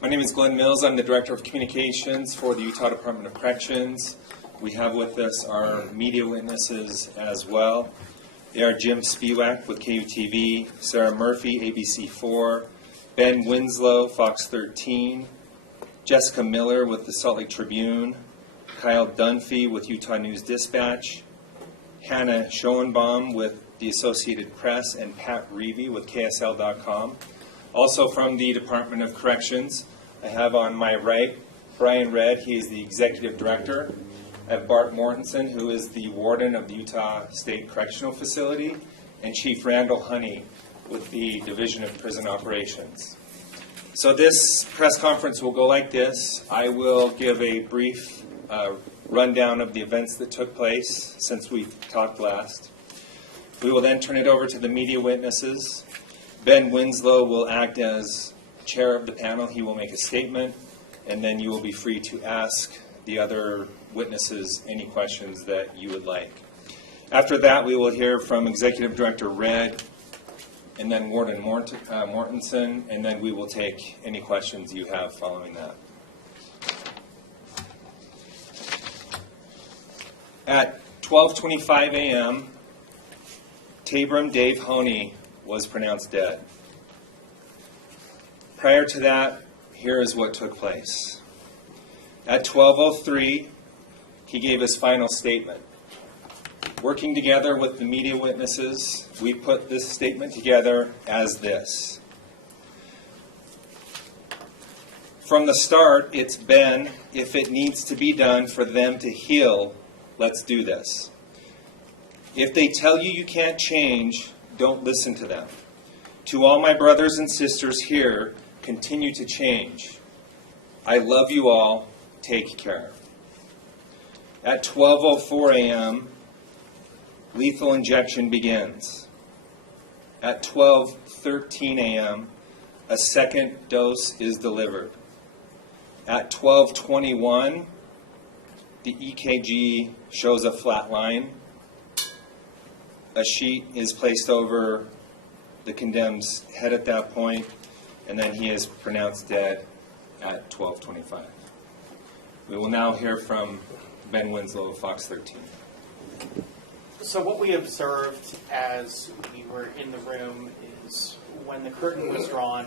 My name is Glenn Mills. I'm the Director of Communications for the Utah Department of Corrections. We have with us our media witnesses as well. They are Jim Spiewak with KUTV, Sarah Murphy, ABC4, Ben Winslow, Fox 13, Jessica Miller with the Salt Lake Tribune, Kyle Dunphy with Utah News Dispatch, Hannah Schoenbaum with the Associated Press, and Pat Reevy with KSL.com. Also from the Department of Corrections, I have on my right Brian Redd. He is the Executive Director. I have Bart Mortensen, who is the Warden of the Utah State Correctional Facility, and Chief Randall Honie with the Division of Prison Operations. So this press conference will go like this. I will give a brief rundown of the events that took place since we talked last. We will then turn it over to the media witnesses. Ben Winslow will act as chair of the panel. He will make a statement, and then you will be free to ask the other witnesses any questions that you would like. After that, we will hear from Executive Director Redd, and then Warden Mortensen, and then we will take any questions you have following that. At 12:25 a.m., Taberon Dave Honie was pronounced dead. Prior to that, here is what took place. At 12:03, he gave his final statement. Working together with the media witnesses, we put this statement together as this. From the start, it's been, if it needs to be done for them to heal, let's do this. If they tell you you can't change, don't listen to them. To all my brothers and sisters here, continue to change. I love you all. Take care. At 12:04 a.m., lethal injection begins. At 12:13 a.m., a second dose is delivered. At 12:21, the EKG shows a flat line. A sheet is placed over the condemned's head at that point, and then he is pronounced dead at 12:25. We will now hear from Ben Winslow of Fox 13. So what we observed as we were in the room is when the curtain was drawn,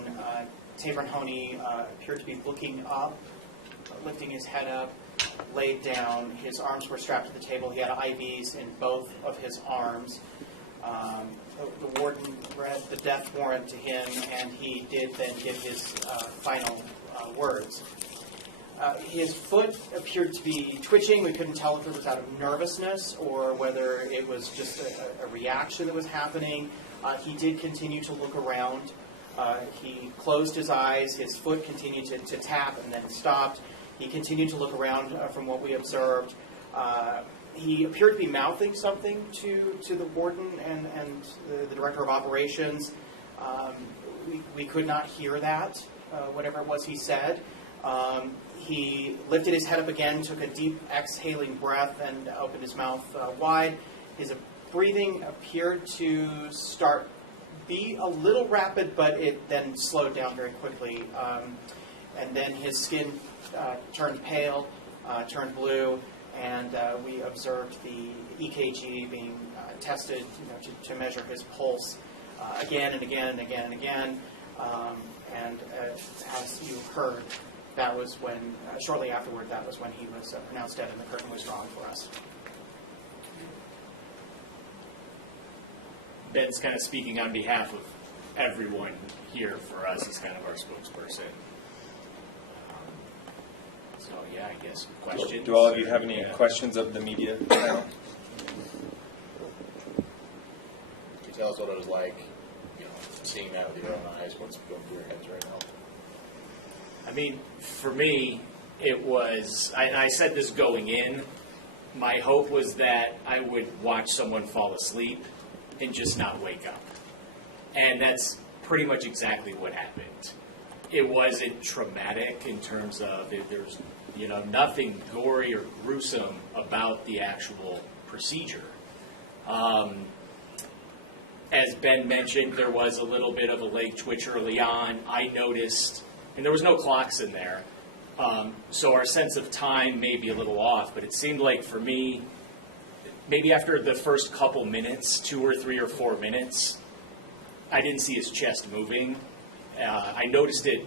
Taberon Honie appeared to be looking up, lifting his head up, laid down. His arms were strapped to the table. He had IVs in both of his arms. The warden read the death warrant to him, and he did then give his final words. His foot appeared to be twitching. We couldn't tell if it was out of nervousness or whether it was just a reaction that was happening. He did continue to look around. He closed his eyes. His foot continued to tap and then stopped. He continued to look around from what we observed. He appeared to be mouthing something to the warden and the director of operations. We could not hear that, whatever it was he said. He lifted his head up again, took a deep exhaling breath, and opened his mouth wide. His breathing appeared to be a little rapid, but it then slowed down very quickly. And then his skin turned pale, turned blue, and we observed the EKG being tested, to measure his pulse again and again and again and again. And as you heard, that was when, shortly afterward, that was when he was pronounced dead and the curtain was drawn for us. Ben's kind of speaking on behalf of everyone here for us. He's kind of our spokesperson. So, yeah, I guess questions. Do all of you have any questions of the media? Can you tell us what it was like, seeing that with your own eyes? What's going through your heads right now? I mean, for me, it was, I said this going in, my hope was that I would watch someone fall asleep and just not wake up. And that's pretty much exactly what happened. It wasn't traumatic in terms of, there's nothing gory or gruesome about the actual procedure. As Ben mentioned, there was a little bit of a leg twitch early on. I noticed and there was no clocks in there. So our sense of time may be a little off, but it seemed like for me, maybe after the first couple minutes, 2 or 3 or 4 minutes, I didn't see his chest moving. I noticed it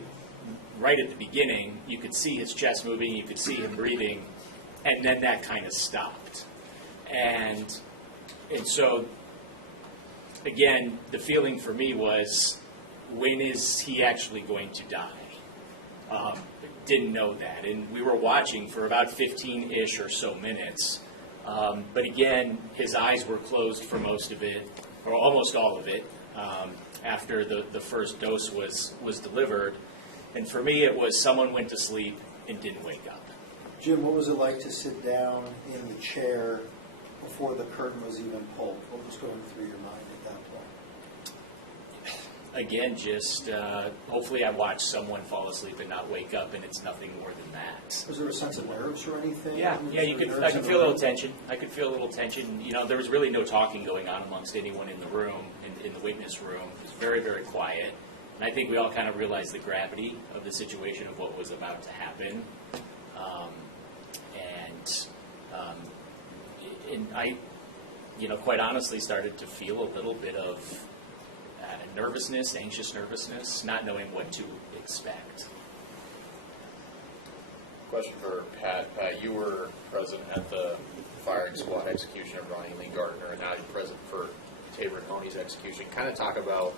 right at the beginning. You could see his chest moving, you could see him breathing, and then that kind of stopped. And so, again, the feeling for me was, when is he actually going to die? Didn't know that. And we were watching for about 15-ish or so minutes. But again, his eyes were closed for most of it, or almost all of it, after the first dose was delivered. And for me, it was someone went to sleep and didn't wake up. Jim, what was it like to sit down in the chair before the curtain was even pulled? What was going through your mind at that point? Again, just hopefully I watched someone fall asleep and not wake up, and it's nothing more than that. Was there a sense of nerves or anything? Yeah, Was you there could. nerves I in could the feel a little room? tension. I could feel a little tension. You know, there was really no talking going on amongst anyone in the room, in the witness room. It was very, very quiet, and I think we all kind of realized the gravity of the situation of what was about to happen. And I, quite honestly, started to feel a little bit of nervousness, anxious nervousness, not knowing what to expect. Question for Pat. Pat, you were present at the firing squad execution of Ronnie Lee Gardner, and now you're present for Taberon Honie's execution. Kind of talk about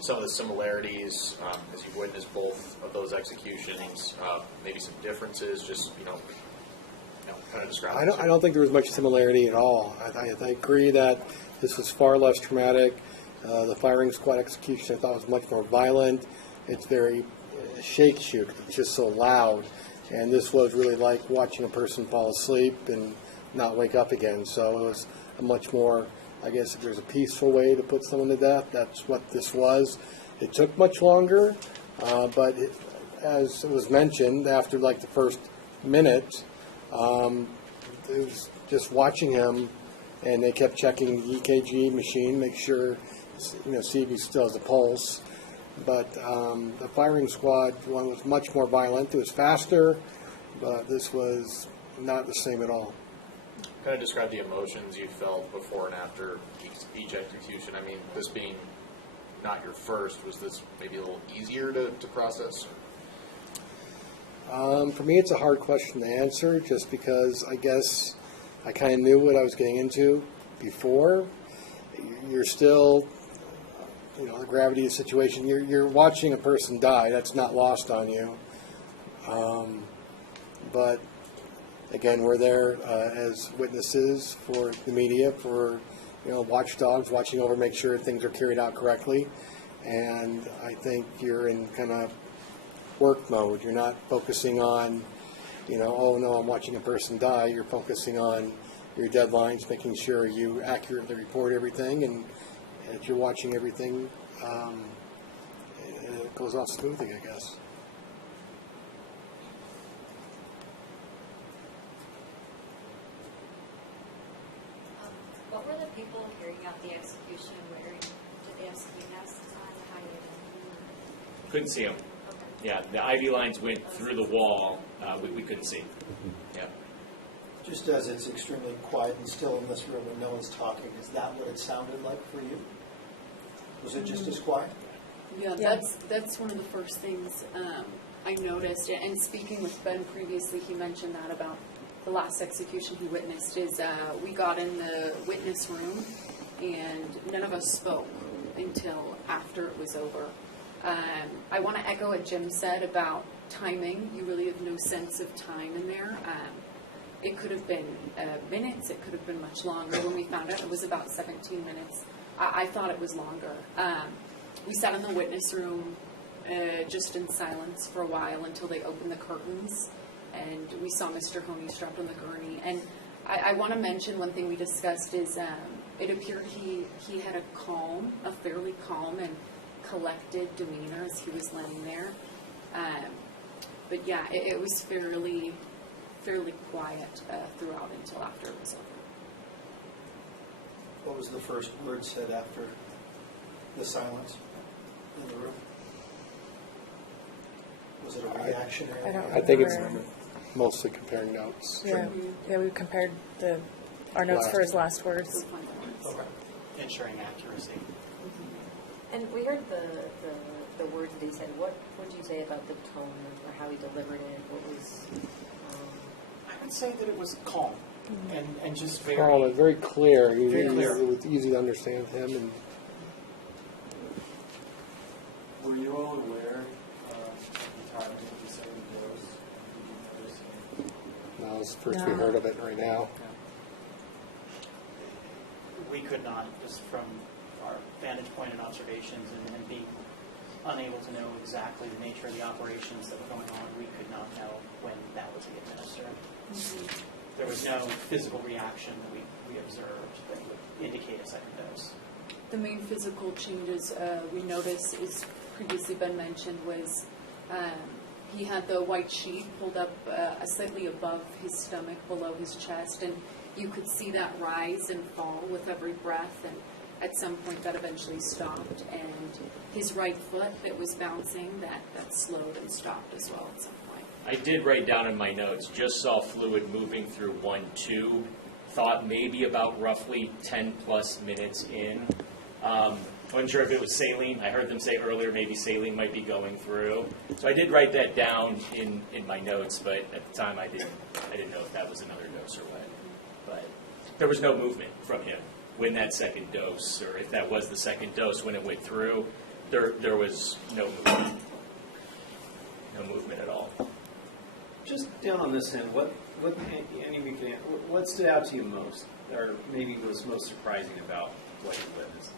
some of the similarities as you've witnessed both of those executions, maybe some differences, just, kind of describe I don't think there was much similarity at all. I agree that this was far less traumatic. The firing squad execution I thought was much more violent. It's very shakes you. It's just so loud. And this was really like watching a person fall asleep and not wake up again. So it was a much more, I guess if there's a peaceful way to put someone to death, that's what this was. It took much longer, but as it was mentioned, after like the first minute, it was just watching him, and they kept checking the EKG machine, make sure, see if he still has a pulse. But the firing squad one was much more violent. It was faster, but this was not the same at all. Kind of describe the emotions you felt before and after each execution. I mean, this being not your first, was this maybe a little easier to process? For me, it's a hard question to answer, just because I guess I kind of knew what I was getting into before. You're still, the gravity of the situation. You're watching a person die. That's not lost on you. But again, we're there as witnesses for the media, for watchdogs, watching over, make sure things are carried out correctly. And I think you're in kind of work mode. You're not focusing on, oh no, I'm watching a person die. You're focusing on your deadlines, making sure you accurately report everything, and as you're watching everything, it goes off smoothly, I guess. What were the people carrying out the execution wearing? Did they have ski masks on? How do you Couldn't see him. Okay. Yeah, the IV lines went through the wall. We couldn't see. Yeah. Just as it's extremely quiet and still in this room and no one's talking, is that what it sounded like for you? Was it just as quiet? Yeah, that's one of the first things I noticed. And speaking with Ben previously, he mentioned that about the last execution he witnessed. Is we got in the witness room and none of us spoke until after it was over. I want to echo what Jim said about timing. You really have no sense of time in there. It could have been minutes. It could have been much longer. When we found out, it was about 17 minutes. I thought it was longer. We sat in the witness room just in silence for a while until they opened the curtains, and we saw Mr. Honie strapped on the gurney. And I want to mention one thing we discussed is it appeared he had a fairly calm and collected demeanor as he was laying there. But yeah, it was fairly quiet throughout until after it was over. What was the first word said after the silence in the room? Was it a reactionary? I don't I think it's remember. mostly comparing notes. Yeah, yeah, we compared our notes for his last words. Okay. Ensuring accuracy. And we heard the words that he said. What would you say about the tone or how he delivered it? What was? I would say that it was calm and just very. Carl, it's very clear. Very clear. It was easy to understand him, and Were you all aware of the timing of the second dose? Did you notice any? now it's the first we No. heard of it right now. We could not, just from our vantage point and observations and being unable to know exactly the nature of the operations that were going on, we could not know when that was to be administered. There was no physical reaction that we observed that would indicate a second dose. The main physical changes we noticed, is previously been mentioned, was he had the white sheet pulled up slightly above his stomach, below his chest, and you could see that rise and fall with every breath, and at some point that eventually stopped, and his right foot that was bouncing, that slowed and stopped as well at some point. I did write down in my notes, just saw fluid moving through one tube, thought maybe about roughly 10 plus minutes in. Wasn't sure if it was saline. I heard them say earlier maybe saline might be going through. So I did write that down in my notes, but at the time I didn't know if that was another dose or what. But there was no movement from him when that second dose, or if that was the second dose when it went through, there was no movement. No movement at all. Just down on this end, what any of you can, what stood out to you most, or maybe was most surprising about what you witnessed?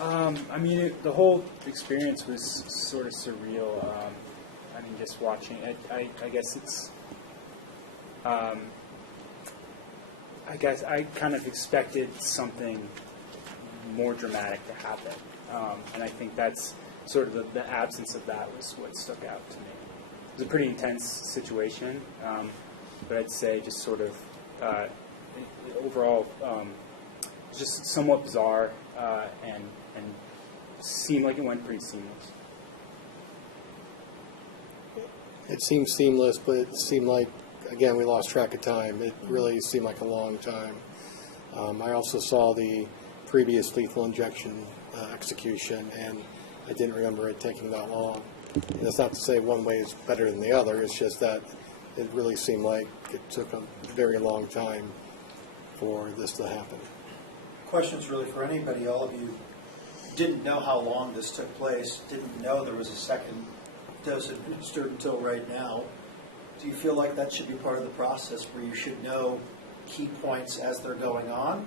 I mean, the whole experience was sort of surreal. I mean, just watching it, I guess it's, I guess I kind of expected something more dramatic to happen. And I think that's sort of the absence of that was what stuck out to me. It was a pretty intense situation, but I'd say just sort of overall just somewhat bizarre and seemed like it went pretty seamless. It seemed seamless, but it seemed like, again, we lost track of time. It really seemed like a long time. I also saw the previous lethal injection execution, and I didn't remember it taking that long. And that's not to say one way is better than the other. It's just that it really seemed like it took a very long time for this to happen. Question's really for anybody. All of you didn't know how long this took place, didn't know there was a second dose administered until right now. Do you feel like that should be part of the process where you should know key points as they're going on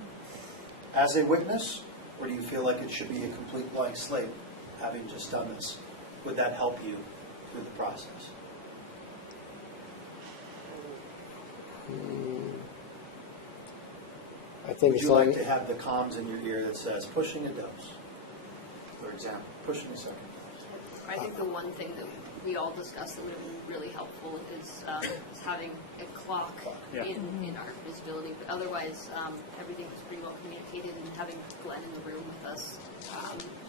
as a witness? Or do you feel like it should be a complete blank slate, having just done this? Would that help you through the process? I think Would it's you like like, to have the comms in your ear that says pushing a dose, for example, pushing a second? I think the one thing that we all discussed that would have been really helpful is having a clock Yeah. in our visibility. But otherwise, everything was pretty well communicated, and having Glenn in the room with us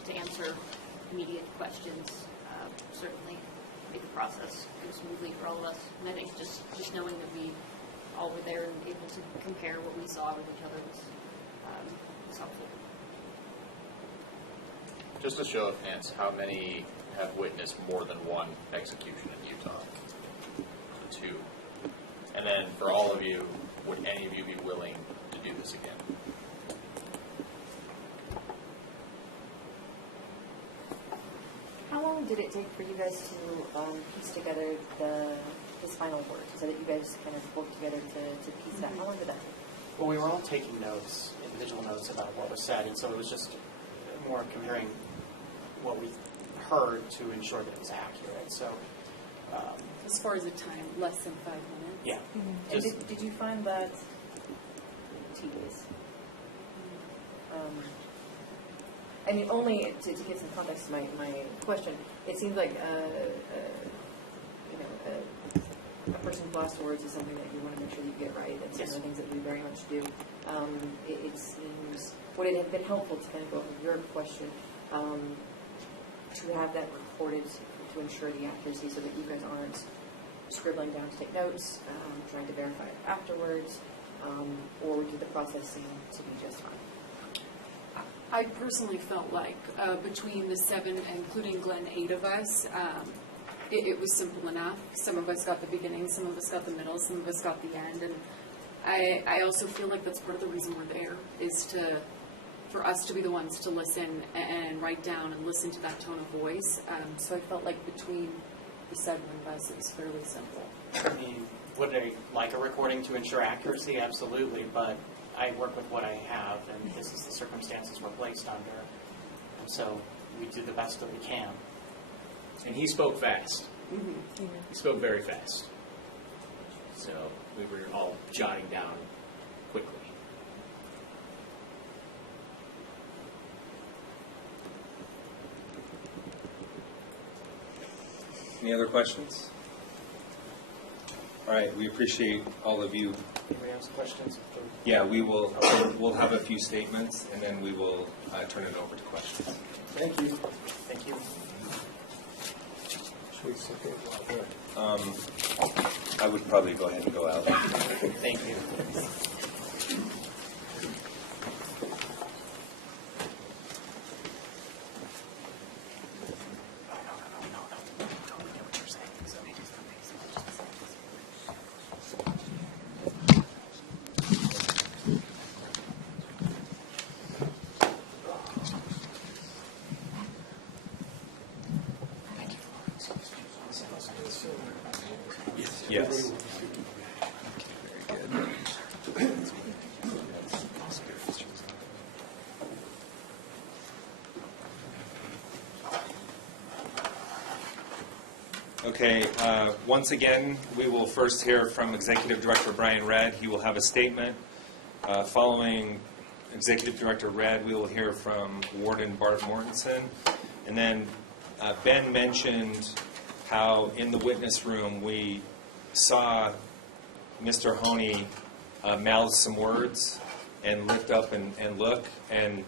to answer immediate questions certainly made the process go smoothly for all of us. And I think just knowing that we all were there and able to compare what we saw with each other was helpful. Just a show of hands, how many have witnessed more than one execution in Utah? 2. And then for all of you, would any of you be willing to do this again? How long did it take for you guys to piece together his final words? So that you guys kind of worked together to piece that? How long did that take? Well, we were all taking notes, individual notes about what was said, and so it was just more comparing what we heard to ensure that it was accurate. So, As far as the time, less than 5 minutes. yeah. And Just- did you find that tedious? I mean, only to give some context to my question, it seems like a person's last words is something that you want to make sure you get right. It's Yes. one of the things that we very much do. It seems, would it have been helpful to kind of go over your question, to have that recorded to ensure the accuracy so that you guys aren't scribbling down to take notes, trying to verify it afterwards, or did the process seem to be just fine? I personally felt like between the 7, including Glenn, 8 of us, it was simple enough. Some of us got the beginning, some of us got the middle, some of us got the end, and I also feel like that's part of the reason we're there, is for us to be the ones to listen and write down and listen to that tone of voice. So I felt like between the 7 of us, it was fairly simple. I mean, would I like a recording to ensure accuracy? Absolutely, but I work with what I have, and this is the circumstances we're placed under. And so we do the best that we can. And he spoke fast. Mm-hmm. He spoke very fast. So we were all jotting down quickly. Any other questions? All right, we appreciate all of you. Anybody else questions? Yeah, we'll have a few statements, and then we will turn it over to questions. Thank you. Thank you. I would probably go ahead and go out. Thank you. Yes. Okay, once again, we will first hear from Executive Director Brian Redd. He will have a statement. Following Executive Director Redd, we will hear from Warden Bart Mortensen. And then Ben mentioned how in the witness room we saw Mr. Honie mouth some words and lift up and look, and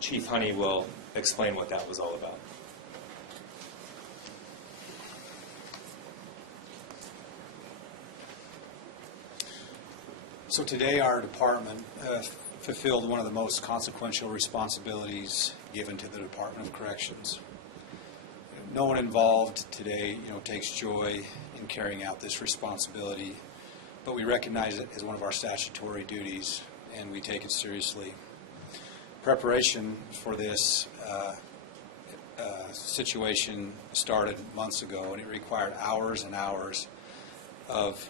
Chief Honie will explain what that was all about. So today our department fulfilled one of the most consequential responsibilities given to the Department of Corrections. No one involved today, takes joy in carrying out this responsibility, but we recognize it as one of our statutory duties, and we take it seriously. Preparation for this situation started months ago, and it required hours and hours of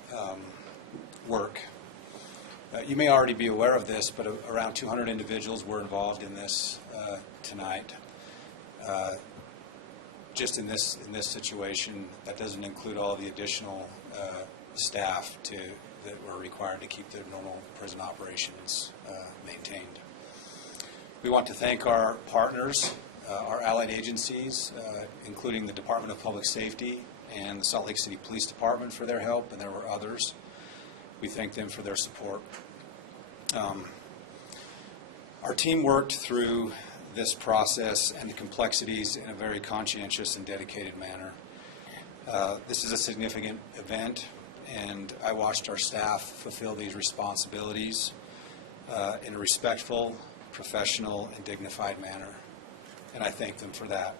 work. You may already be aware of this, but around 200 individuals were involved in this tonight. Just in this situation, that doesn't include all the additional staff that were required to keep the normal prison operations maintained. We want to thank our partners, our allied agencies, including the Department of Public Safety and the Salt Lake City Police Department for their help, and there were others. We thank them for their support. Our team worked through this process and the complexities in a very conscientious and dedicated manner. This is a significant event, and I watched our staff fulfill these responsibilities in a respectful, professional, and dignified manner, and I thank them for that.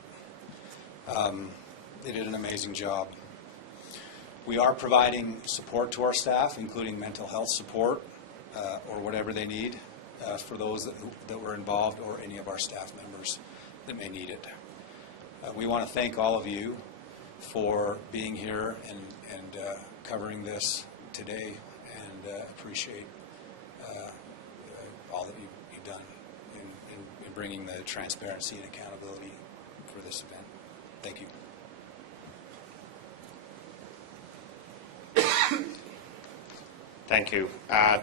They did an amazing job. We are providing support to our staff, including mental health support or whatever they need for those that were involved or any of our staff members that may need it. We want to thank all of you for being here and covering this today, and appreciate all that you've done in bringing the transparency and accountability for this event. Thank you. Thank you.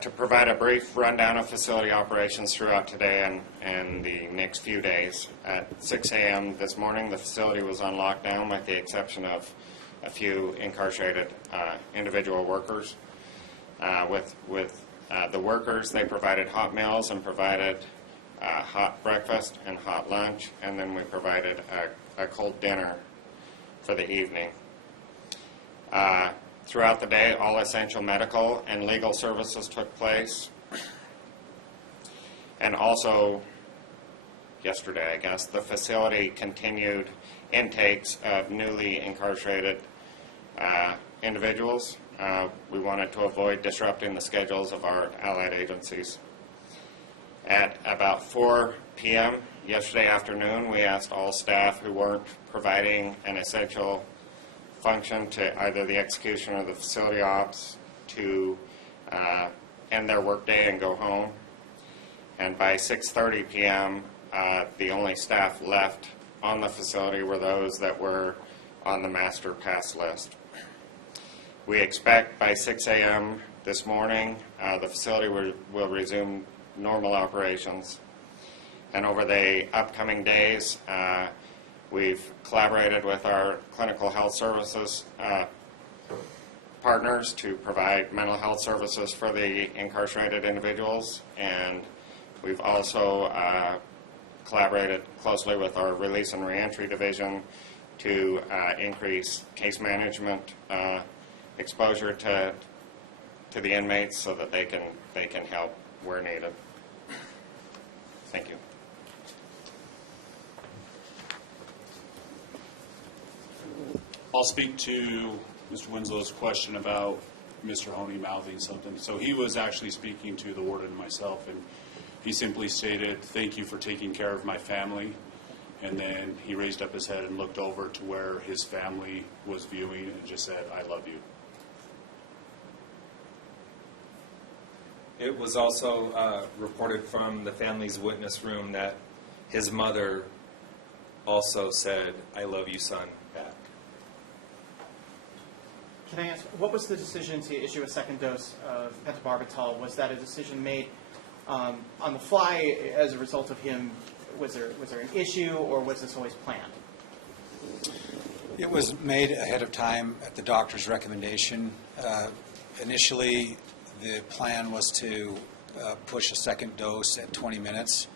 To provide a brief rundown of facility operations throughout today and the next few days, at 6 a.m. this morning, the facility was on lockdown with the exception of a few incarcerated individual workers. With the workers, they provided hot meals and provided hot breakfast and hot lunch, and then we provided a cold dinner for the evening. Throughout the day, all essential medical and legal services took place. And also, yesterday, I guess, the facility continued intakes of newly incarcerated individuals. We wanted to avoid disrupting the schedules of our allied agencies. At about 4 p.m. yesterday afternoon, we asked all staff who weren't providing an essential function to either the execution or the facility ops to end their workday and go home. And by 6:30 p.m., the only staff left on the facility were those that were on the master pass list. We expect by 6 a.m. this morning, the facility will resume normal operations. And over the upcoming days, we've collaborated with our clinical health services partners to provide mental health services for the incarcerated individuals, and we've also collaborated closely with our release and reentry division to increase case management exposure to the inmates so that they can help where needed. Thank you. I'll speak to Mr. Winslow's question about Mr. Honie mouthing something. So he was actually speaking to the warden and myself, and he simply stated, "Thank you for taking care of my family." And then he raised up his head and looked over to where his family was viewing and just said, "I love you." It was also reported from the family's witness room that his mother also said, "I love you, son," back. Can I ask, what was the decision to issue a second dose of pentobarbital? Was that a decision made on the fly as a result of him? Was there an issue, or was this always planned? It was made ahead of time at the doctor's recommendation. Initially, the plan was to push a second dose at 20 minutes.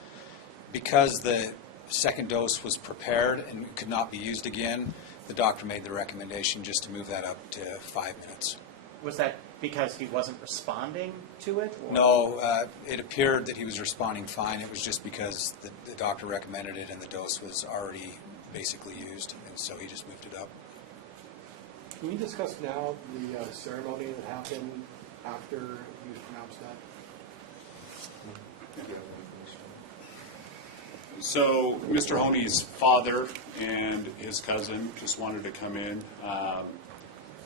Because the second dose was prepared and could not be used again, the doctor made the recommendation just to move that up to 5 minutes. Was that because he wasn't responding to it? Or? No, it appeared that he was responding fine. It was just because the doctor recommended it and the dose was already basically used, and so he just moved it up. Can you discuss now the ceremony that happened after he was pronounced dead? So Mr. Honie's father and his cousin just wanted to come in.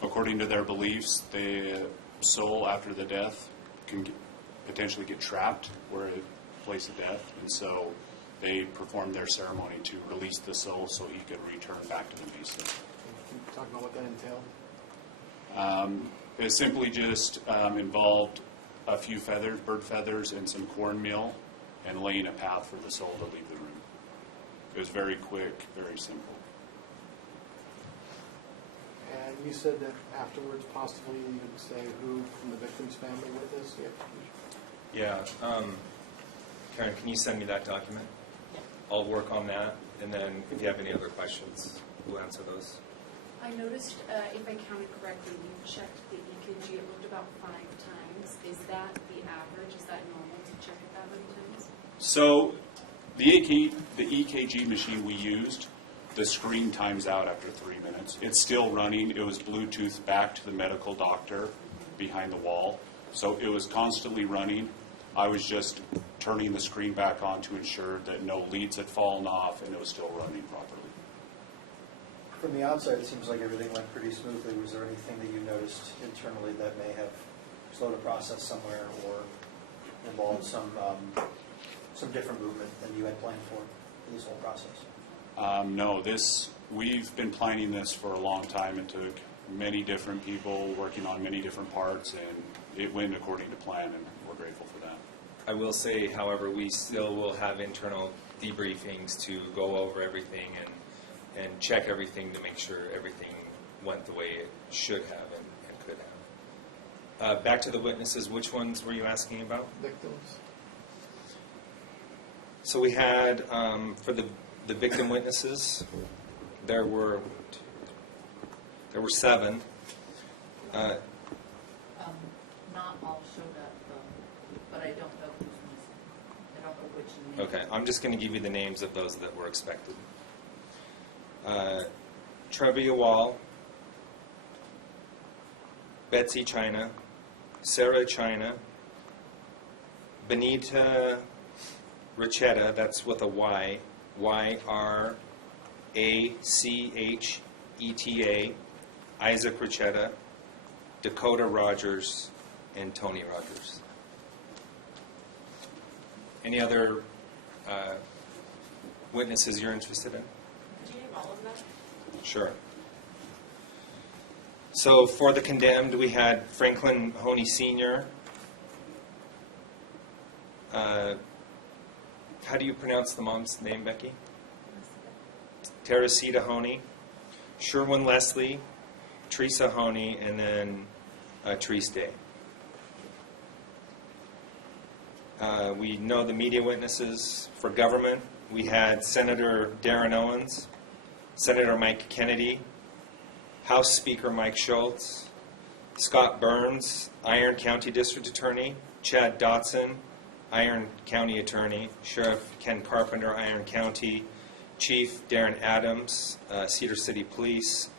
According to their beliefs, the soul after the death can potentially get trapped where it place of death, and so they performed their ceremony to release the soul so he could return back to the mesa. Can you talk about what that entailed? It simply just involved a few feathers, bird feathers, and some cornmeal, and laying a path for the soul to leave the room. It was very quick, very simple. And you said that afterwards, possibly you would say who from the victim's family with us? Yeah. Karen, can you send me that document? I'll work on that, and then if you have any other questions, we'll answer those. I noticed, if I counted correctly, you checked the EKG, it looked about 5 times. Is that the average? Is that normal to check it that many times? So the EKG machine we used, the screen times out after 3 minutes. It's still running. It was Bluetooth back to the medical doctor behind the wall. So it was constantly running. I was just turning the screen back on to ensure that no leads had fallen off and it was still running properly. From the outside, it seems like everything went pretty smoothly. Was there anything that you noticed internally that may have slowed a process somewhere or involved some different movement than you had planned for this whole process? No, we've been planning this for a long time. It took many different people working on many different parts, and it went according to plan, and we're grateful for that. I will say, however, we still will have internal debriefings to go over everything and check everything to make sure everything went the way it should have and could have. Back to the witnesses, which ones were you asking about? Victims. So we had, for the victim witnesses, there were 7. Not all showed up, but I don't know who's missing. I don't know which name. Okay, I'm just going to give you the names of those that were expected. Trevia Wall, Betsy China, Sarah China, Benita Racheta, that's with a Y, Y-R-A-C-H-E-T-A, Isaac Racheta, Dakota Rogers, and Tony Rogers. Any other witnesses you're interested in? Did you name all of them? Sure. So for the condemned, we had Franklin Honie Sr. How do you pronounce the mom's name, Becky? Teresita Honie, Sherwin Leslie, Teresa Honie, and then Therese Day. We know the media witnesses. For government, we had Senator Darren Owens, Senator Mike Kennedy, House Speaker Mike Schultz, Scott Burns, Iron County District Attorney, Chad Dotson, Iron County Attorney, Sheriff Ken Carpenter, Iron County, Chief Darren Adams, Cedar City Police,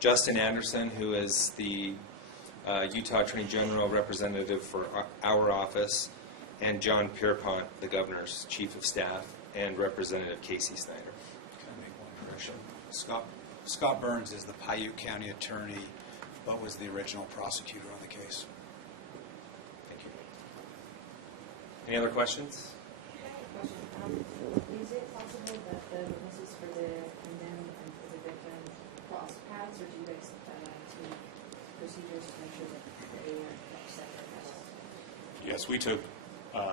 Justin Anderson, who is the Utah Attorney General representative for our office, and John Pierpont, the Governor's Chief of Staff, and Representative Casey Snyder. Can I make one correction? Scott Burns is the Paiute County Attorney, but was the original prosecutor on the case. Thank you. Any other questions? Is it possible that the witnesses for the condemned and for the victim cross paths, or do you guys take procedures to make sure that they are separate at all? Yes, we took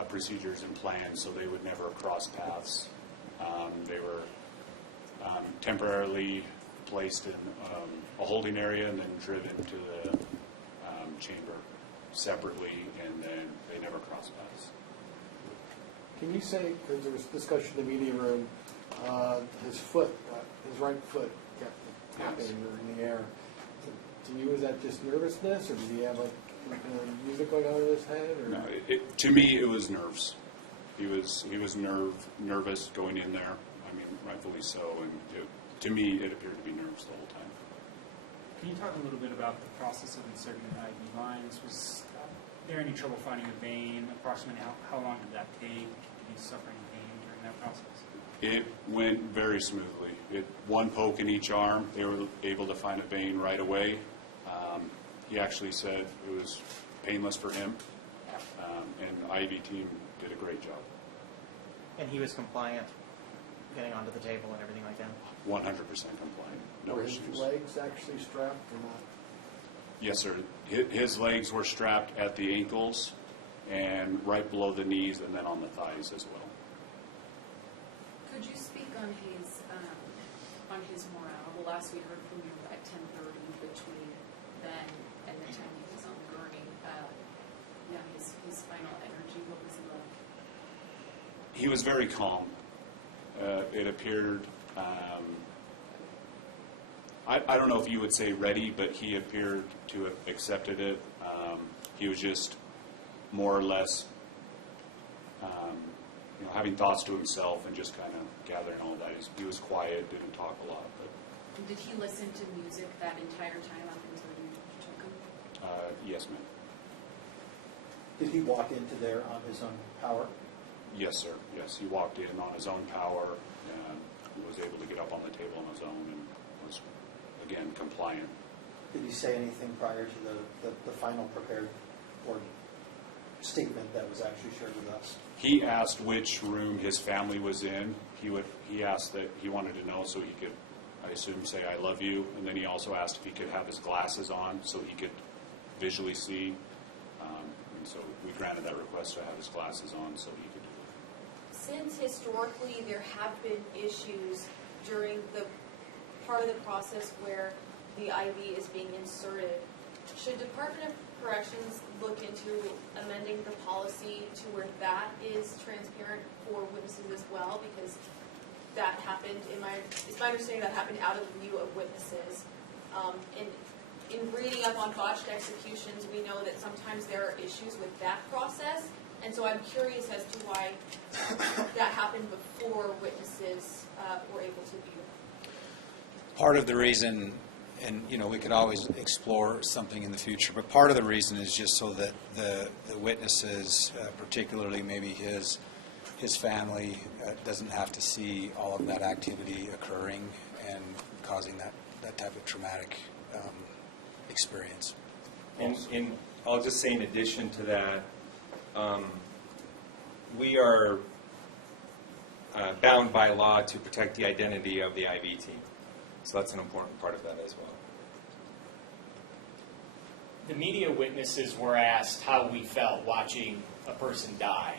procedures and plans so they would never cross paths. They were temporarily placed in a holding area and then driven to the chamber separately, and then they never crossed paths. Can you say, because there was discussion in the media room, his right foot kept tapping or in the air. To you, is that just nervousness, or did he have like music going on in his head? Or? No, to me it was nerves. He was nervous going in there. I mean, rightfully so, and to me it appeared to be nerves the whole time. Can you talk a little bit about the process of inserting the IV lines? Was there any trouble finding a vein? Approximately how long did that take? Did you suffer any pain during that process? It went very smoothly. One poke in each arm, they were able to find a vein right away. He actually said it was painless for him, and the IV team did a great job. And he was compliant, getting onto the table and everything like that? 100% compliant. No Were issues. his legs actually strapped or not? Yes, sir. His legs were strapped at the ankles and right below the knees, and then on the thighs as well. Could you speak on his morale? The last we heard from you at 10:30 between then and the time he was on the gurney. His final energy, what was he like? He was very calm. It appeared, I don't know if you would say ready, but he appeared to have accepted it. He was just more or less having thoughts to himself and just kind of gathering all that. He was quiet, didn't talk a lot. But Did he listen to music that entire time up until you took him? Yes, ma'am. Did he walk into there on his own power? Yes, sir. Yes, he walked in on his own power and was able to get up on the table on his own and was, again, compliant. Did he say anything prior to the final prepared or statement that was actually shared with us? He asked which room his family was in. He asked that he wanted to know so he could, I assume, say "I love you," and then he also asked if he could have his glasses on so he could visually see. And so we granted that request to have his glasses on so he could do it. Since historically there have been issues during the part of the process where the IV is being inserted, should Department of Corrections look into amending the policy to where that is transparent for witnesses as well? Because that happened it's my understanding that happened out of the view of witnesses. And in reading up on botched executions, we know that sometimes there are issues with that process. And so I'm curious as to why that happened before witnesses were able to view. Part of the reason, and we could always explore something in the future, but part of the reason is just so that the witnesses, particularly maybe his family, doesn't have to see all of that activity occurring and causing that type of traumatic experience. And I'll just say in addition to that, we are bound by law to protect the identity of the IV team. So that's an important part of that as well. The media witnesses were asked how we felt watching a person die.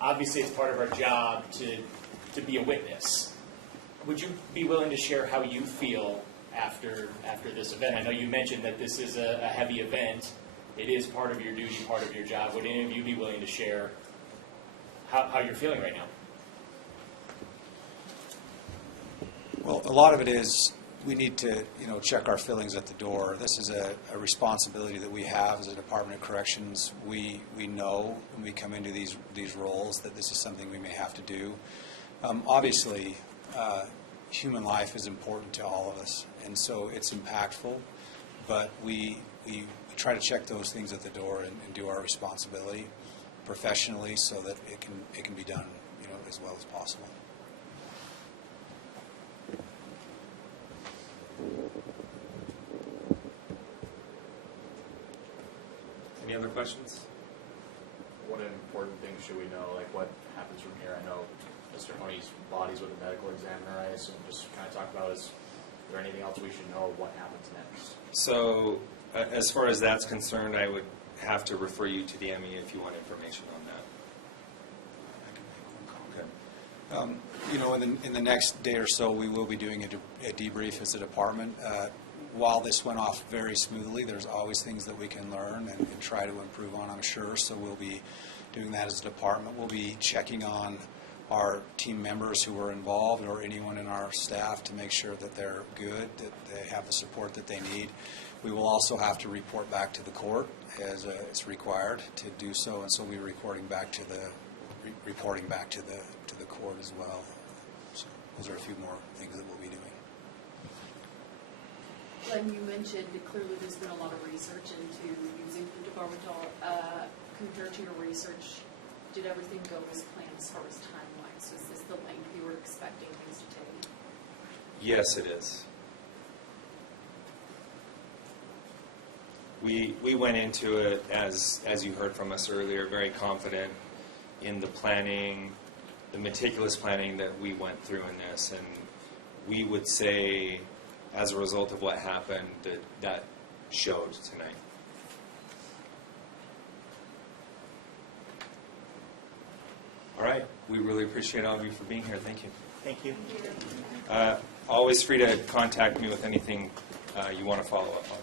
Obviously, it's part of our job to be a witness. Would you be willing to share how you feel after this event? I know you mentioned that this is a heavy event. It is part of your duty, part of your job. Would any of you be willing to share how you're feeling right now? Well, a lot of it is we need to, check our feelings at the door. This is a responsibility that we have as a Department of Corrections. We know when we come into these roles that this is something we may have to do. Obviously, human life is important to all of us, and so it's impactful. But we try to check those things at the door and do our responsibility professionally so that it can be done, as well as possible. Any other questions? What important things should we know? Like what happens from here? I know Mr. Honie's body's with a medical examiner, I assume. Just kind of talk about is there anything else we should know? What happens next? So as far as that's concerned, I would have to refer you to the ME if you want information on that. Okay. In the next day or so, we will be doing a debrief as a department. While this went off very smoothly, there's always things that we can learn and try to improve on, I'm sure. So we'll be doing that as a department. We'll be checking on our team members who were involved or anyone in our staff to make sure that they're good, that they have the support that they need. We will also have to report back to the court as it's required to do so, and so we'll be reporting back to the court as well. So those are a few more things that we'll be doing. Glenn, you mentioned clearly there's been a lot of research into using pentobarbital. Compared to your research, did everything go as planned as far as timelines? Was this the length you were expecting things to take? Yes, it is. We went into it, as you heard from us earlier, very confident in the planning, the meticulous planning that we went through in this, and we would say, as a result of what happened, that showed tonight. All right. We really appreciate all of you for being here. Thank you. Thank you. Always free to contact me with anything you want to follow up on.